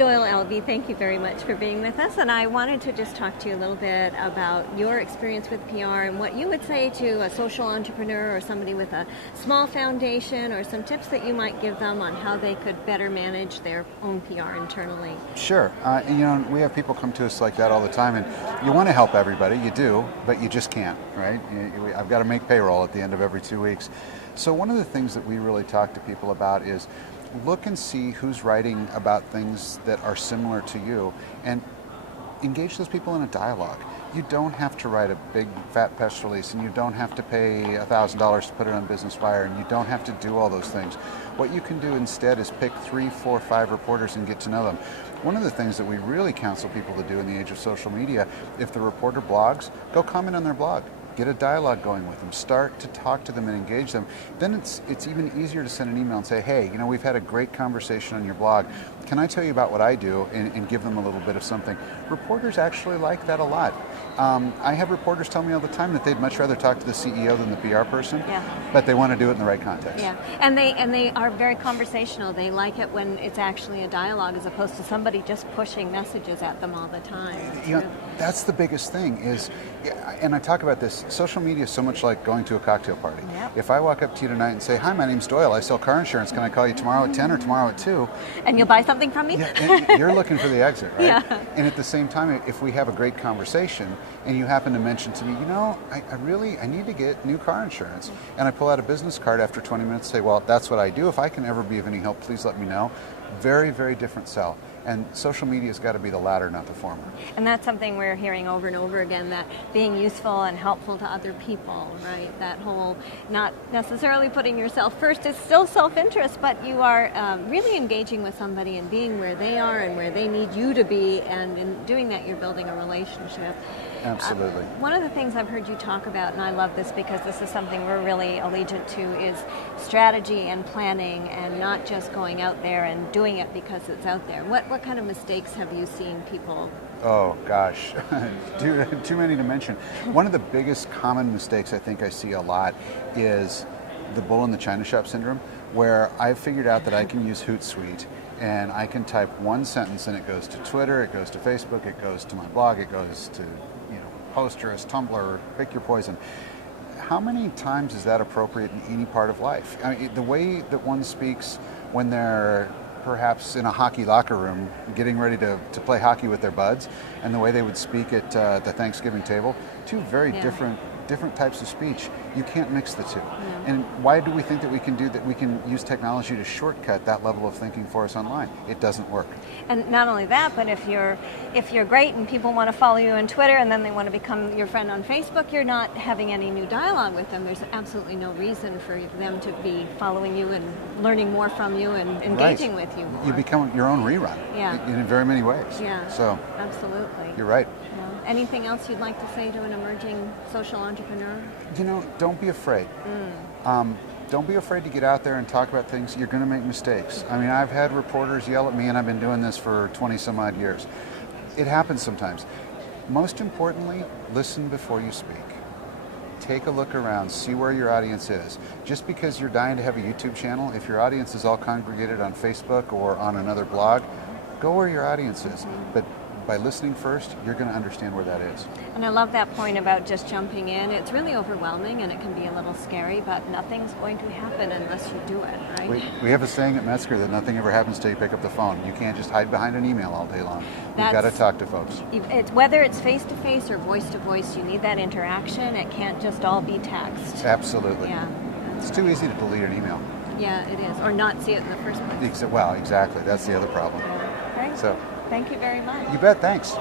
Doyle Albee, thank you very much for being with us. And I wanted to just talk to you a little bit about your experience with PR and what you would say to a social entrepreneur or somebody with a small foundation, or some tips that you might give them on how they could better manage their own PR internally. Sure. We have people come to us like that all the time, and you want to help everybody, you do, but you just can't, right? I've got to make payroll at the end of every 2 weeks. So one of the things that we really talk to people about is look and see who's writing about things that are similar to you and engage those people in a dialogue. You don't have to write a big fat press release, and you don't have to pay $1,000 to put it on Business Wire, and you don't have to do all those things. What you can do instead is pick 3, 4, 5 reporters and get to know them. One of the things that we really counsel people to do in the age of social media, if the reporter blogs, go comment on their blog. Get a dialogue going with them. Start to talk to them and engage them. Then it's even easier to send an email and say, hey, we've had a great conversation on your blog. Can I tell you about what I do, and give them a little bit of something? Reporters actually like that a lot. I have reporters tell me all the time that they'd much rather talk to the CEO than the PR person, but they want to do it in the right context. Yeah, and they are very conversational. They like it when it's actually a dialogue as opposed to somebody just pushing messages at them all the time. That's the biggest thing is, and I talk about this, social media is so much like going to a cocktail party. Yep. If I walk up to you tonight and say, hi, my name's Doyle, I sell car insurance, can I call you tomorrow at 10 or tomorrow at 2? And you'll buy something from me? Yeah, you're looking for the exit, right? Yeah. And at the same time, if we have a great conversation and you happen to mention to me, I need to get new car insurance, and I pull out a business card after 20 minutes and say, well, that's what I do. If I can ever be of any help, please let me know. Very, very different sell. And social media's got to be the latter, not the former. And that's something we're hearing over and over again, that being useful and helpful to other people, right? That whole not necessarily putting yourself first is still self-interest, but you are really engaging with somebody and being where they are and where they need you to be. And in doing that, you're building a relationship. Absolutely. One of the things I've heard you talk about, and I love this because this is something we're really allegiant to, is strategy and planning, and not just going out there and doing it because it's out there. What kind of mistakes have you seen people? Oh gosh, too many to mention. One of the biggest common mistakes I think I see a lot is the bull in the china shop syndrome, where I've figured out that I can use Hootsuite and I can type one sentence and it goes to Twitter, it goes to Facebook, it goes to my blog, it goes to Posterous, Tumblr, pick your poison. How many times is that appropriate in any part of life? I mean, the way that one speaks when they're perhaps in a hockey locker room getting ready to play hockey with their buds, and the way they would speak at the Thanksgiving table, two very different types of speech. You can't mix the two. Yeah. And why do we think that we can do that? We can use technology to shortcut that level of thinking for us online. It doesn't work. And not only that, but if you're great and people want to follow you on Twitter and then they want to become your friend on Facebook, you're not having any new dialogue with them. There's absolutely no reason for them to be following you and learning more from you and engaging with you more. You become your own rerun. Yeah. In very many ways. Yeah. So absolutely. You're right. Anything else you'd like to say to an emerging social entrepreneur? Don't be afraid. Don't be afraid to get out there and talk about things. You're going to make mistakes. I mean, I've had reporters yell at me, and I've been doing this for 20 some odd years. It happens sometimes. Most importantly, listen before you speak. Take a look around, see where your audience is. Just because you're dying to have a YouTube channel, if your audience is all congregated on Facebook or on another blog, go where your audience is. But by listening first, you're going to understand where that is. And I love that point about just jumping in. It's really overwhelming and it can be a little scary, but nothing's going to happen unless you do it, right? We have a saying at Metzger that nothing ever happens till you pick up the phone. You can't just hide behind an email all day long. You've got to talk to folks. Whether it's face-to-face or voice-to-voice, you need that interaction. It can't just all be text. Absolutely. Yeah. It's too easy to delete an email. Yeah, it is. Or not see it in the first place. Well, exactly. That's the other problem. Okay. So, thank you very much. You bet. Thanks.